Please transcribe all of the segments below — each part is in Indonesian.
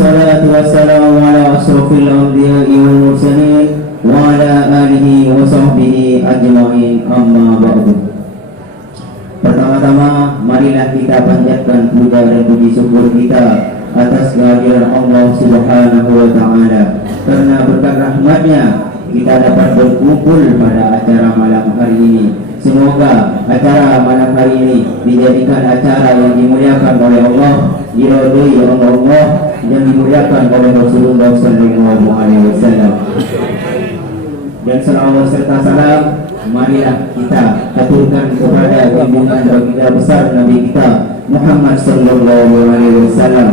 Wassalatu wassalamu ala asrofil anbiya'i wal mursalin wa ala alihi wa sahbihi ajma'in, amma ba'du. Pertama-tama marilah kita panjatkan puja dan puji syukur kita atas kehadiran Allah Subhanahu wa ta'ala. Karena berkat rahmatnya kita dapat berkumpul pada acara malam hari ini. Semoga acara malam hari ini dijadikan acara yang dimuliakan oleh Allah, diridhoi oleh Allah, yang dimuliakan oleh Rasulullah sallallahu alaihi wasallam. Dan selawat serta salam marilah kita aturkan kepada junjungan baginda besar Nabi kita Muhammad sallallahu alaihi wasallam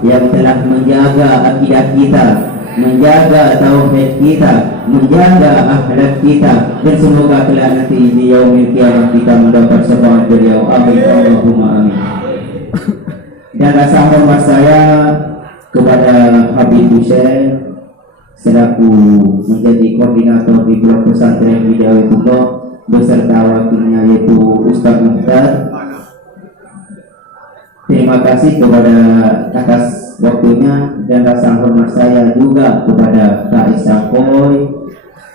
yang telah menjaga akidah kita, menjaga tauhid kita, menjaga akhlak kita, dan semoga kelak nanti di yaumil qiyamah kita mendapat syafaat beliau. Amin Allahumma amin. Dan rasa hormat saya kepada Habib Hussein selaku menjadi koordinator di blok pesantren Hidayatullah beserta wakilnya yaitu Ustaz Mukhtar. Terima kasih kepada atas waktunya, dan rasa hormat saya juga kepada Kak Isakoy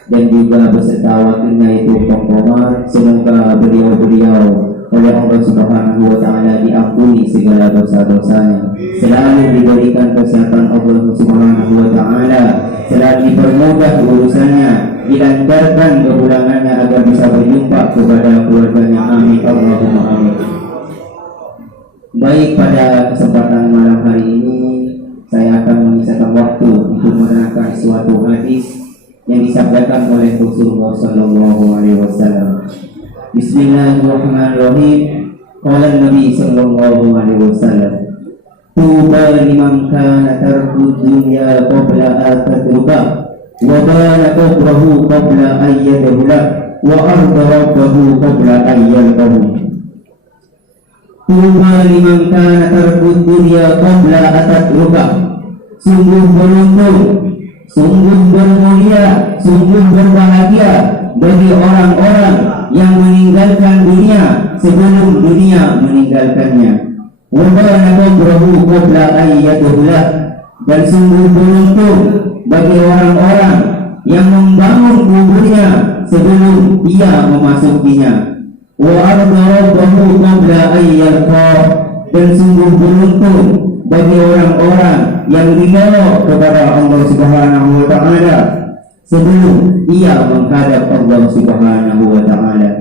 dan juga beserta wakilnya yaitu Kong Komar. Semoga beliau-beliau oleh Allah Subhanahu wa ta'ala diampuni segala dosa-dosanya, selalu diberikan kesehatan Allah Subhanahu wa ta'ala, selalu dipermudah urusannya, dilancarkan kepulangannya agar bisa berjumpa kepada keluarganya. Amin Allahumma amin. Baik, pada kesempatan malam hari ini saya akan mengisahkan waktu untuk menerangkan suatu hadis yang disabdakan oleh Rasulullah sallallahu alaihi wasallam. Bismillahirrahmanirrahim. Qala Nabi sallallahu alaihi wasallam, tuba liman kana tarku dunya qabla an tatruka wa bala qabrahu qabla an yadkhula wa arda rabbahu qabla an yalqahu. Tuba liman kana tarku dunya qabla an tatruka. Sungguh beruntung, sungguh bermulia, sungguh berbahagia bagi orang-orang yang meninggalkan dunia sebelum dunia meninggalkannya. Wa bana qabrahu qabla an yadkhula. Dan sungguh beruntung bagi orang-orang yang membangun kuburnya sebelum ia memasukinya. Wa arda rabbahu qabla an yalqa. Dan sungguh beruntung bagi orang-orang yang dibawa kepada Allah Subhanahu wa ta'ala sebelum ia menghadap Allah Subhanahu wa ta'ala.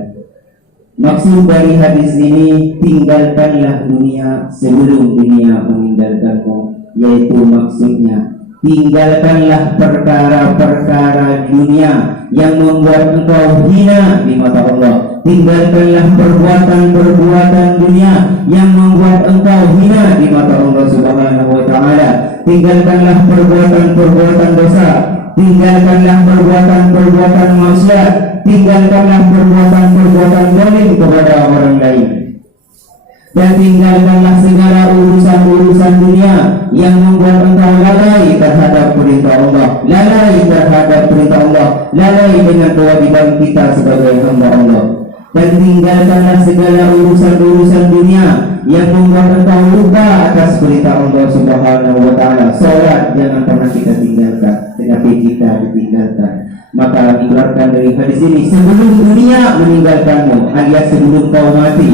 Maksud dari hadis ini, tinggalkanlah dunia sebelum dunia meninggalkanmu, yaitu maksudnya tinggalkanlah perkara-perkara dunia yang membuat engkau hina di mata Allah. Tinggalkanlah perbuatan-perbuatan dunia yang membuat engkau hina di mata Allah Subhanahu wa ta'ala. Tinggalkanlah perbuatan-perbuatan dosa, tinggalkanlah perbuatan-perbuatan maksiat, tinggalkanlah perbuatan-perbuatan zalim kepada orang lain, dan tinggalkanlah segala urusan-urusan dunia yang membuat engkau lalai terhadap perintah Allah, lalai terhadap perintah Allah, lalai dengan kewajiban kita sebagai hamba Allah. Dan tinggalkanlah segala urusan-urusan dunia yang membuat engkau lupa atas perintah Allah Subhanahu wa ta'ala. Salat jangan pernah kita tinggalkan, tetapi kita ditinggalkan. Maka dikeluarkan dari hadis ini, sebelum dunia meninggalkanmu, alias sebelum kau mati.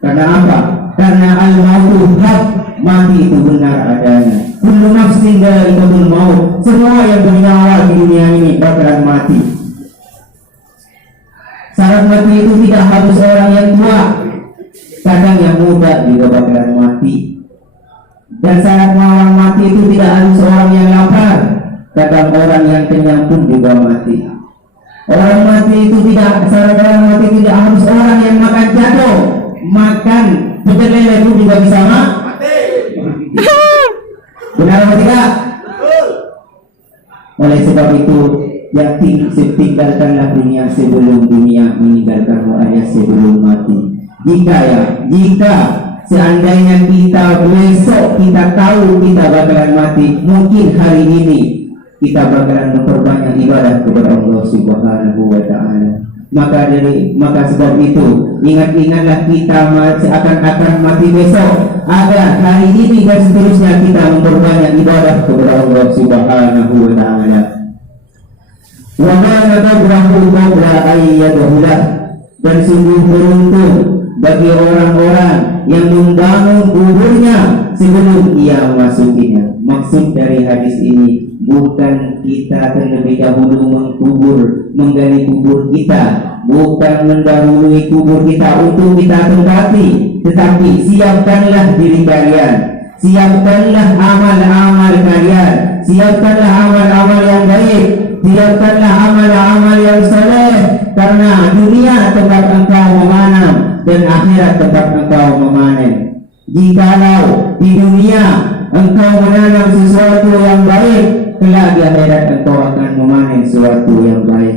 Karena apa? Karena al-mautu hak, mati itu benar adanya. Kullu nafsin dha'iqatul maut. Semua yang bernyawa di dunia ini bakalan mati. Syarat mati itu tidak harus orang yang tua, kadang yang muda juga bakalan mati. Dan syarat orang mati itu tidak harus orang yang lapar, kadang orang yang kenyang pun juga mati. Orang mati itu tidak, syarat orang mati tidak harus orang yang makan jatuh, makan pecel lele pun juga bisa mati. Benar atau tidak? Oleh sebab itu, yang tinggalkanlah dunia sebelum dunia meninggalkanmu, alias sebelum mati. Jika seandainya kita besok kita tahu kita bakalan mati, mungkin hari ini kita bakalan memperbanyak ibadah kepada Allah Subhanahu wa ta'ala. Maka sebab itu ingat-ingatlah kita akan mati besok. agar hari ini dan seterusnya kita memperbanyak ibadah kepada Allah Subhanahu wa taala. Wa kana qabrahu qabla ayyadhulah, dan sungguh beruntung bagi orang-orang yang membangun kuburnya sebelum ia masukinya. Maksud dari hadis ini bukan kita terlebih dahulu menggali kubur kita, bukan mendahului kubur kita untuk kita tempati, tetapi siapkanlah diri kalian, siapkanlah amal-amal kalian, siapkanlah amal-amal yang baik, siapkanlah amal-amal yang saleh, karena dunia tempat engkau memanam dan akhirat tempat engkau memanen. Jikalau di dunia engkau menanam sesuatu yang baik, kelak di akhirat engkau akan memanen sesuatu yang baik.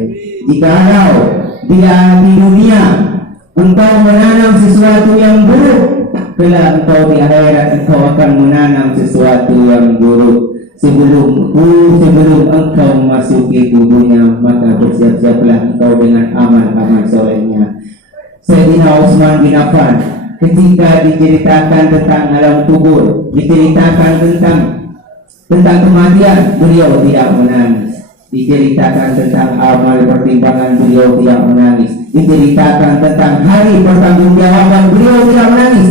Jikalau di dunia engkau menanam sesuatu yang buruk, kelak engkau di akhirat engkau akan menanam sesuatu yang buruk. Sebelum engkau memasuki kuburnya, maka bersiap-siaplah engkau dengan amal-amal solehnya. Sayyidina Utsman bin Affan ketika diceritakan tentang alam kubur, diceritakan tentang kematian, beliau tidak menangis. Diceritakan tentang amal pertimbangan, beliau tidak menangis. Diceritakan tentang hari pertanggungjawaban, beliau tidak menangis.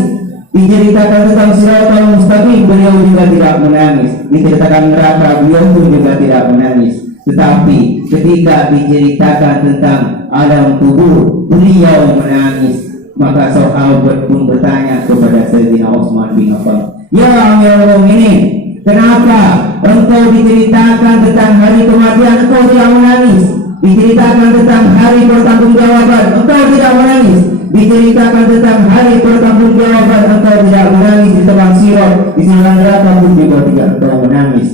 Diceritakan tentang Shiratal Mustaqim, beliau juga tidak menangis. Diceritakan neraka, beliau pun juga tidak menangis. Tetapi ketika diceritakan tentang alam kubur, beliau menangis. Maka sahabat pun bertanya kepada Sayyidina Utsman bin Affan, "Ya Amirul Mukminin, kenapa engkau diceritakan tentang hari kematian engkau tidak menangis? Diceritakan tentang hari pertanggungjawaban engkau tidak menangis? Diceritakan tentang hari pertanggungjawaban engkau tidak menangis di tepi sirat, di sana neraka pun juga tidak engkau menangis.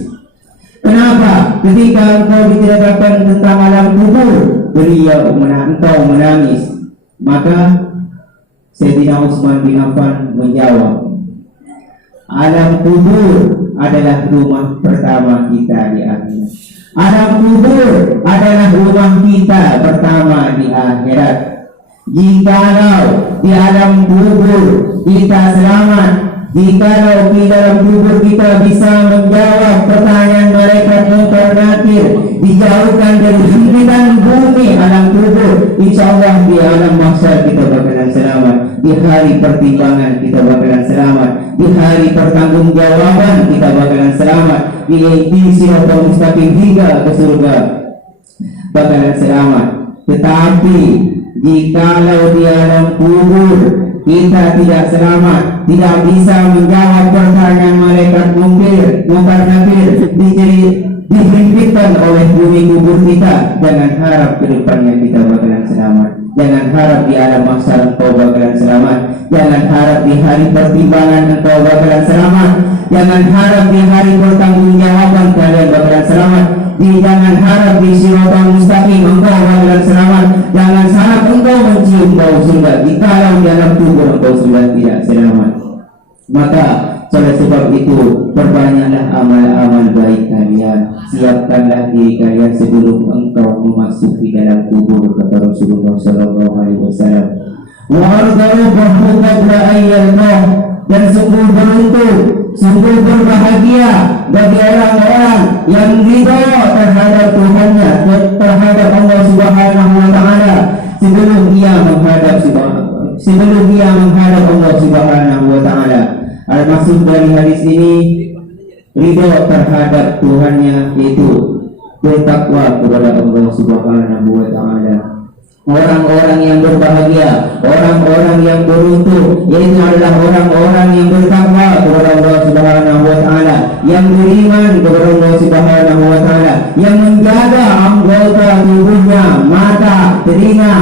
Kenapa ketika engkau diceritakan tentang alam kubur engkau menangis?" Maka Sayyidina Utsman bin Affan menjawab, "Alam kubur adalah rumah pertama kita di akhirat. Alam kubur adalah rumah kita pertama di akhirat. Jikalau di alam kubur kita selamat, jikalau di dalam kubur kita bisa menjawab pertanyaan malaikat Munkar Nakir, dijauhkan dari himpitan bumi alam kubur, insyaallah di alam mahsyar kita bakalan selamat. Di hari pertimbangan kita bakalan selamat. Di hari pertanggungjawaban kita bakalan selamat. Di Shiratal Mustaqim hingga ke surga bakalan selamat. Tetapi jikalau di alam kubur kita tidak selamat, tidak bisa menjawab pertanyaan malaikat Munkar Nakir, dihimpitkan oleh bumi kubur kita, jangan harap ke depannya kita bakalan selamat. Jangan harap di alam mahsyar engkau bakalan selamat. Jangan harap di hari pertimbangan engkau bakalan selamat. Jangan harap di hari pertanggungjawaban kalian bakalan selamat. Jangan harap di Shiratal Mustaqim engkau bakalan selamat. Jangan harap engkau mencium bau surga jikalau di alam kubur engkau sudah tidak selamat. Maka oleh sebab itu perbanyaklah amal-amal baik kalian, siapkanlah diri kalian sebelum engkau memasuki dalam kubur, kata Rasulullah sallallahu alaihi wasallam. Wa ardahu qabla ayyalqah, dan sungguh beruntung, sungguh berbahagia bagi orang-orang yang ridha terhadap Tuhannya, terhadap Allah Subhanahu wa taala sebelum ia menghadap Allah Subhanahu wa taala. Maksud dari hadis ini ridho terhadap Tuhannya, yaitu bertakwa kepada Allah Subhanahu wa taala. Orang-orang yang berbahagia, orang-orang yang beruntung, yaitu adalah orang-orang yang bertakwa kepada Allah Subhanahu wa taala, yang beriman kepada Allah Subhanahu wa taala, yang menjaga anggota tubuhnya, mata, telinga,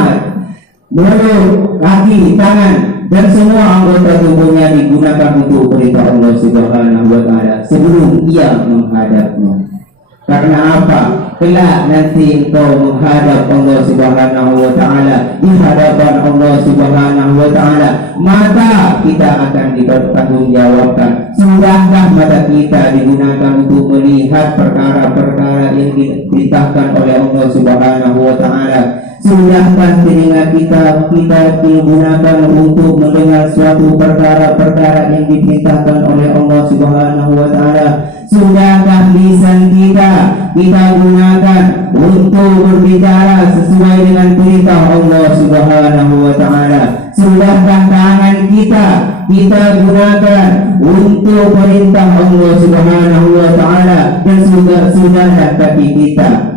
mulut, kaki, tangan, dan semua anggota tubuhnya digunakan untuk perintah Allah Subhanahu wa taala sebelum ia menghadapnya. Karena apa? Kelak nanti engkau menghadap Allah Subhanahu wa taala, di hadapan Allah Subhanahu wa taala, mata kita akan dipertanggungjawabkan. Sudahkah mata kita digunakan untuk melihat perkara-perkara yang diperintahkan oleh Allah Subhanahu wa taala. Sudahkah telinga kita digunakan untuk mendengar suatu perkara-perkara yang diperintahkan oleh Allah Subhanahu wa taala? Sudahkah lisan kita gunakan untuk berbicara sesuai dengan perintah Allah Subhanahu wa taala? Sudahkah tangan kita gunakan untuk perintah Allah Subhanahu wa taala? Dan sudahkah kaki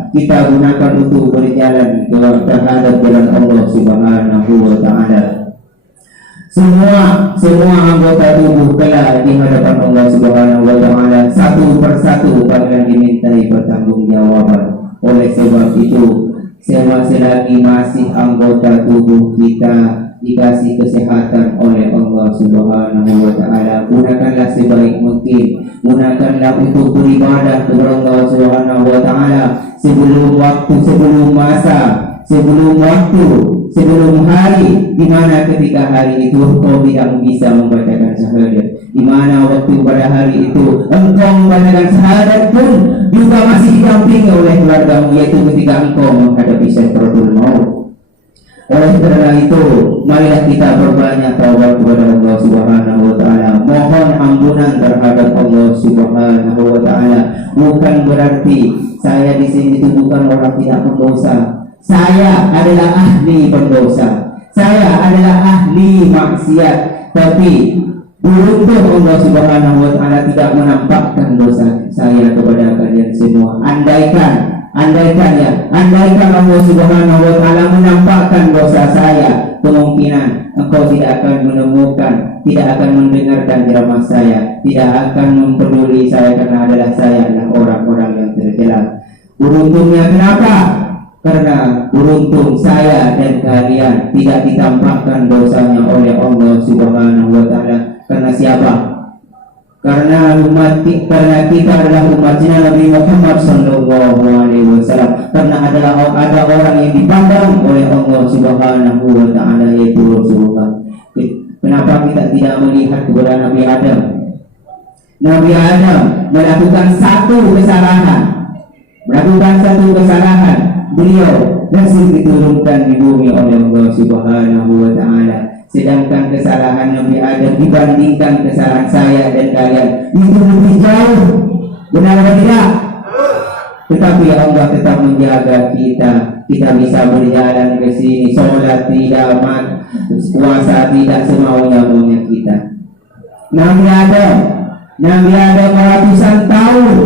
kita gunakan untuk berjalan terhadap jalan Allah Subhanahu wa taala? Semua anggota tubuh kelak di hadapan Allah Subhanahu wa taala satu persatu bakalan dimintai pertanggungjawaban. Oleh sebab itu, selagi masih anggota tubuh kita dikasih kesehatan oleh Allah Subhanahu wa taala, gunakanlah sebaik mungkin, gunakanlah untuk beribadah kepada Allah Subhanahu wa taala sebelum waktu, sebelum masa, sebelum waktu, sebelum hari, di mana ketika hari itu engkau tidak bisa membacakan syahadat, di mana waktu pada hari itu engkau membacakan syahadat pun juga masih didampingi oleh keluargamu, yaitu ketika engkau menghadapi sakratul maut. Oleh karena itu, marilah kita berbanyak taubat kepada Allah Subhanahu wa taala, mohon ampunan terhadap Allah Subhanahu wa taala. Bukan berarti saya di sini itu bukan orang tidak berdosa. Saya adalah ahli berdosa. Saya adalah ahli maksiat. Tapi beruntung Allah Subhanahu wa taala tidak menampakkan dosa saya kepada kalian semua. Andaikan Allah Subhanahu wa taala menampakkan dosa saya, kemungkinan engkau tidak akan menemukan, tidak akan mendengarkan ceramah saya, tidak akan memperduli saya, karena saya adalah orang-orang yang tercela. Beruntungnya kenapa? Karena beruntung saya dan kalian tidak ditampakkan dosanya oleh Allah Subhanahu wa taala. Karena siapa? Karena kita adalah umatnya Nabi Muhammad sallallahu alaihi wasallam. Karena ada orang yang dipandang oleh Allah Subhanahu wa taala, yaitu Rasulullah. Kenapa kita tidak melihat kepada Nabi Adam? Nabi Adam melakukan satu kesalahan. Beliau langsung diturunkan di bumi oleh Allah Subhanahu wa taala. Sedangkan kesalahan Nabi Adam dibandingkan kesalahan saya dan kalian itu lebih jauh. Benar atau tidak? Tetapi Allah tetap menjaga kita. Kita bisa berjalan ke sini, sholat tidak, puasa tidak, semaunya kita. Nabi Adam ratusan tahun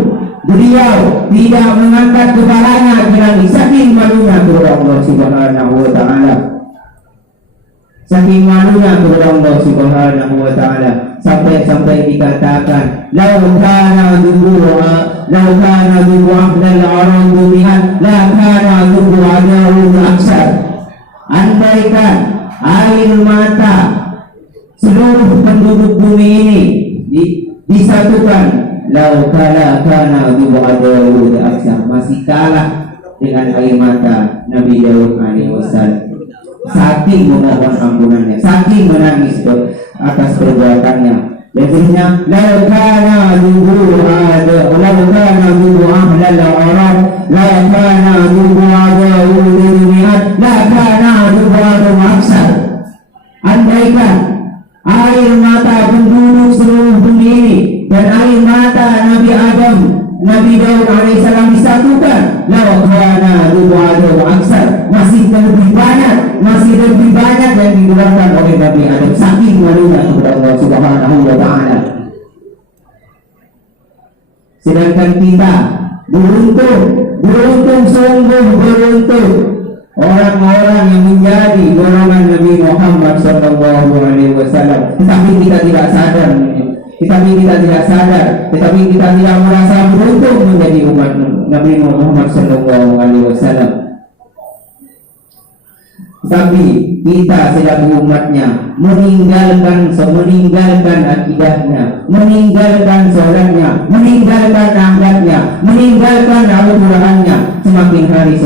beliau tidak mengangkat kepalanya ke langit, saking malunya kepada Allah Subhanahu wa taala. Saking malunya kepada Allah Subhanahu wa taala, sampai dikatakan lau kana dubu'a lal ardu bihan la kana dubu'a daud aksar. Andaikan air mata seluruh penduduk bumi ini disatukan, lau kana dubu'a daud aksar, masih kalah dengan air mata Nabi Daud alaihi wasallam. Saking memohon ampunannya, saking menangis atas perbuatannya. Berikutnya, lau kana dubu ahlal arab, la kana dubu adawudimiat, la kana dubu aksar. Andaikan air mata penduduk seluruh bumi ini dan air mata Nabi Adam, Nabi Daud alaihissalam disatukan, lau kana dubu aksar, masih lebih banyak yang digunakan oleh Nabi Adam, saking malunya kepada Allah Subhanahu wa taala. Sedangkan kita beruntung, sungguh beruntung orang-orang yang menjadi golongan Nabi Muhammad sallallahu alaihi wasallam. Tetapi kita tidak sadar, tetapi kita tidak merasa beruntung menjadi umat Nabi Muhammad sallallahu alaihi wasallam. Tapi kita sebagai umatnya meninggalkan akidahnya, meninggalkan sholatnya, meninggalkan akhlaknya, meninggalkan Al-Qurannya. Semakin hari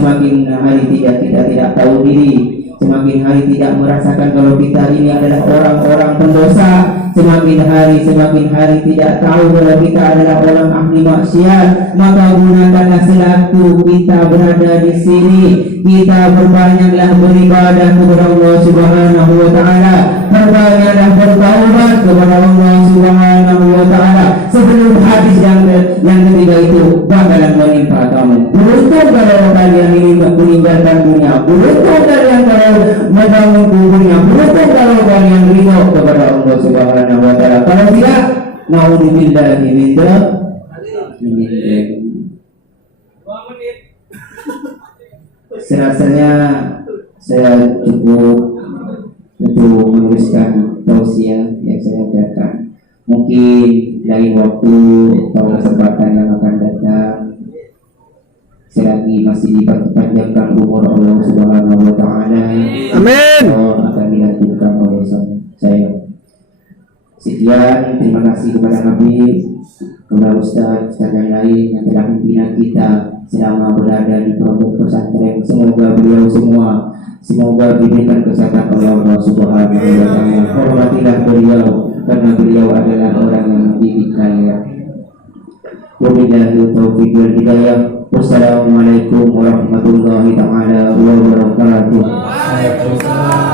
kita tidak tahu diri, semakin hari tidak merasakan kalau kita ini adalah orang-orang pendosa. semakin hari tidak tahu bahwa kita adalah orang ahli maksiat, maka gunakanlah selaku kita berada di sini, kita berbanyaklah beribadah kepada Allah Subhanahu wa taala, berbanyaklah bertaubat kepada Allah Subhanahu wa taala sebelum hadis yang ketiga itu bakalan menimpa kamu. Beruntung kalau kalian ini meninggalkan dunia, beruntung kalian kalau membangun kuburnya, beruntung kalau kalian ridho kepada Allah Subhanahu wa taala. Kalau tidak, naudzubillahi min dzalik. Serasanya saya cukup untuk menuliskan tausiah yang saya ucapkan. Mungkin lain waktu atau kesempatan yang akan datang, selagi masih dipanjangkan umur Allah Subhanahu wa taala, amin, akan dilanjutkan oleh saya. Sekian, terima kasih kepada Nabi, kepada Ustaz yang lain yang telah pimpinan kita selama berada di pondok pesantren. Semoga beliau semua diberikan kesehatan oleh Allah Subhanahu wa taala. Hormatilah beliau karena beliau adalah orang yang mendidik kalian. Wabillahi taufiq wal hidayah. Wassalamualaikum warahmatullahi taala wabarakatuh. Waalaikumsalam.